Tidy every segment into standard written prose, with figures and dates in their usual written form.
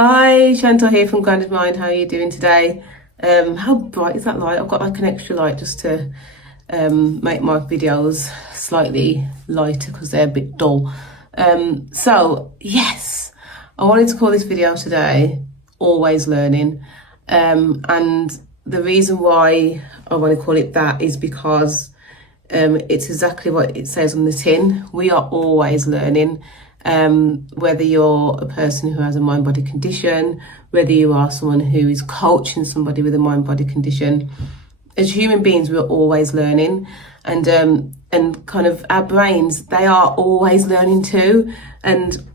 Hi, Chantal here from Grounded Mind. How are you doing today? How bright is that light? I've got like an extra light just to make my videos slightly lighter because they're a bit dull. So yes, I wanted to call this video today Always Learning. And the reason why I want to call it that is because it's exactly what it says on the tin. We are always learning. Whether you're a person who has a mind-body condition, whether you are someone who is coaching somebody with a mind-body condition, as human beings, we're always learning, and kind of our brains, they are always learning too. And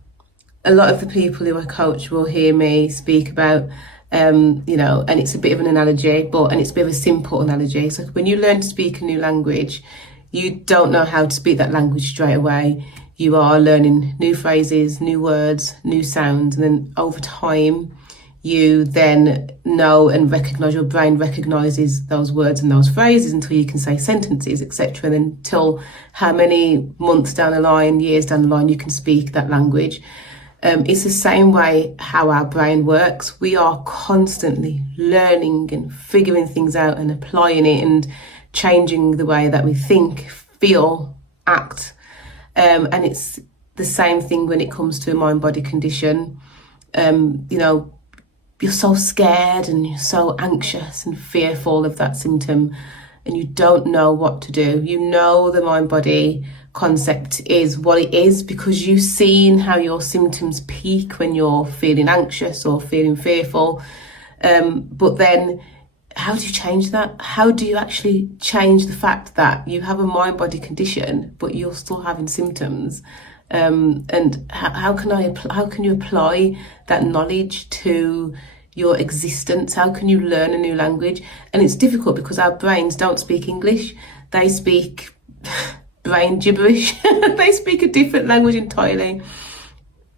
a lot of the people who I coach will hear me speak about, and it's a bit of an analogy, and it's a bit of a simple analogy. So when you learn to speak a new language, you don't know how to speak that language straight away. You are learning new phrases, new words, new sounds, and then over time, you then know and recognise, your brain recognises those words and those phrases until you can say sentences, etc. And then till how many months down the line, years down the line, you can speak that language. It's the same way how our brain works. We are constantly learning and figuring things out and applying it and changing the way that we think, feel, act. And it's the same thing when it comes to a mind-body condition. You're so scared and you're so anxious and fearful of that symptom, and you don't know what to do. You know the mind-body concept is what it is because you've seen how your symptoms peak when you're feeling anxious or feeling fearful. But then how do you change that? How do you actually change the fact that you have a mind-body condition, but you're still having symptoms? And how can you apply that knowledge to your existence? How can you learn a new language? And it's difficult because our brains don't speak English. They speak brain gibberish. They speak a different language entirely.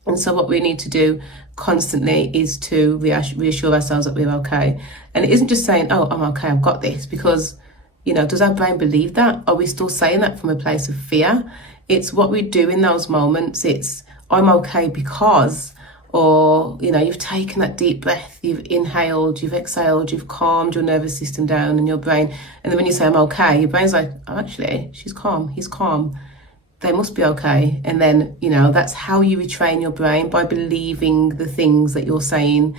And so what we need to do constantly is to reassure ourselves that we're okay. And it isn't just saying, oh, I'm okay, I've got this, because, does our brain believe that? Are we still saying that from a place of fear? It's what we do in those moments. It's, I'm okay because, or, you've taken that deep breath, you've inhaled, you've exhaled, you've calmed your nervous system down and your brain. And then when you say, I'm okay, your brain's like, oh, actually, she's calm, he's calm. They must be okay. And then, that's how you retrain your brain, by believing the things that you're saying.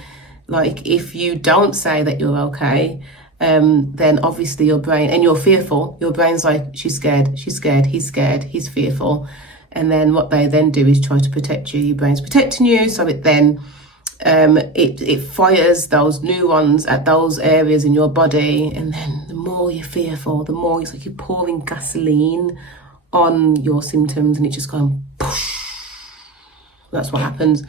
Like if you don't say that you're okay, then obviously your brain, and you're fearful, your brain's like, she's scared, he's scared, he's fearful. And then what they then do is try to protect you. Your brain's protecting you. So it then, it fires those neurons at those areas in your body. And then the more you're fearful, the more it's like you're pouring gasoline on your symptoms, and it's just going push. That's what happens.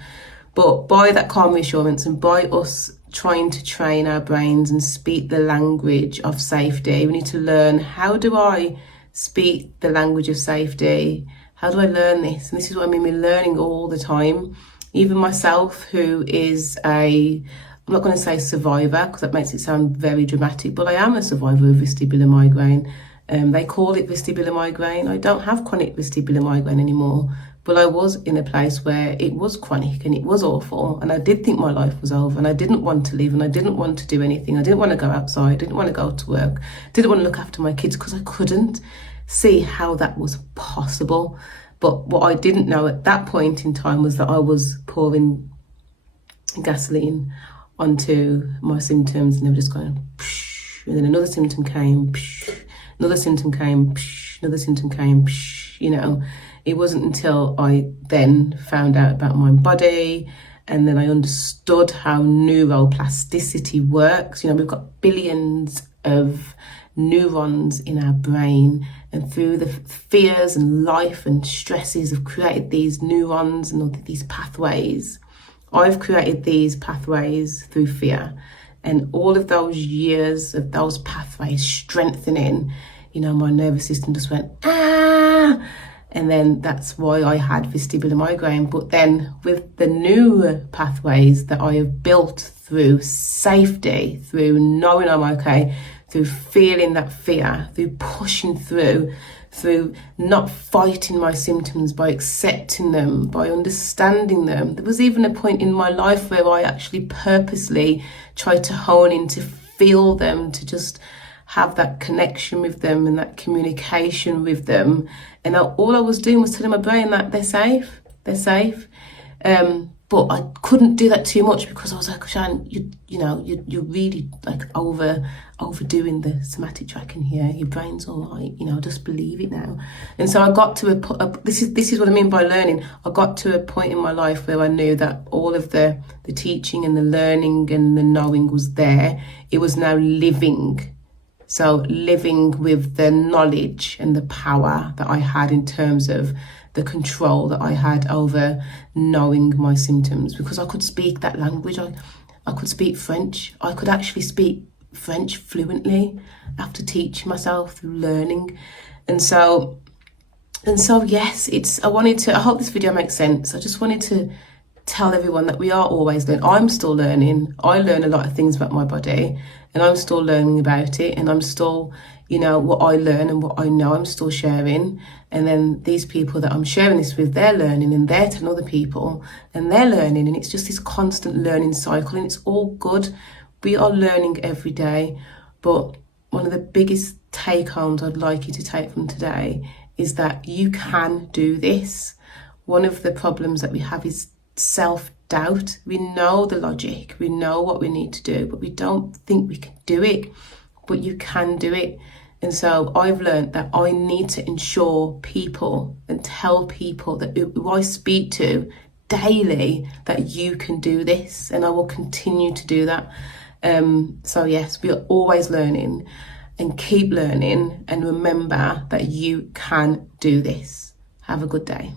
But by that calm reassurance, and by us trying to train our brains and speak the language of safety, we need to learn, how do I speak the language of safety? How do I learn this? And this is what I mean, we're learning all the time. Even myself, who is I'm not going to say survivor because that makes it sound very dramatic, but I am a survivor of vestibular migraine. They call it vestibular migraine. I don't have chronic vestibular migraine anymore, but I was in a place where it was chronic and it was awful, and I did think my life was over, and I didn't want to leave, and I didn't want to do anything. I didn't want to go outside, I didn't want to go to work, didn't want to look after my kids because I couldn't see how that was possible. But what I didn't know at that point in time was that I was pouring gasoline onto my symptoms, and they were just going psh, and then another symptom came, psh, another symptom came, psh, another symptom came, psh, It wasn't until I then found out about my body, and then I understood how neuroplasticity works. We've got billions of neurons in our brain, and through the fears and life and stresses have created these neurons and all these pathways. I've created these pathways through fear, and all of those years of those pathways strengthening, my nervous system just went, ah. And then that's why I had vestibular migraine. But then with the new pathways that I have built through safety, through knowing I'm okay, through feeling that fear, through pushing through through not fighting my symptoms, by accepting them, by understanding them. There was even a point in my life where I actually purposely tried to hone in to feel them, to just have that connection with them and that communication with them. And all I was doing was telling my brain that they're safe, they're safe. But I couldn't do that too much because I was like, Shan, you're really like overdoing the somatic tracking here. Your brain's all right, just believe it now. And so I got to this is what I mean by learning. I got to a point in my life where I knew that all of the teaching and the learning and the knowing was there. It was now living. So living with the knowledge and the power that I had in terms of the control that I had over knowing my symptoms, because I could speak that language. I could speak French. I could actually speak French fluently after teaching myself through learning. And so yes, I hope this video makes sense. I just wanted to tell everyone that we are always learning. I'm still learning. I learn a lot of things about my body, and I'm still learning about it, and I'm still, what I learn and what I know, I'm still sharing. And then these people that I'm sharing this with, they're learning and they're telling other people and they're learning, and it's just this constant learning cycle, and it's all good. We are learning every day. But one of the biggest take homes I'd like you to take from today is that you can do this. One of the problems that we have is self-doubt. We know the logic, we know what we need to do, but we don't think we can do it. But you can do it. And so I've learned that I need to ensure people and tell people that who I speak to daily that you can do this, and I will continue to do that. So yes, we are always learning, and keep learning, and remember that you can do this. Have a good day.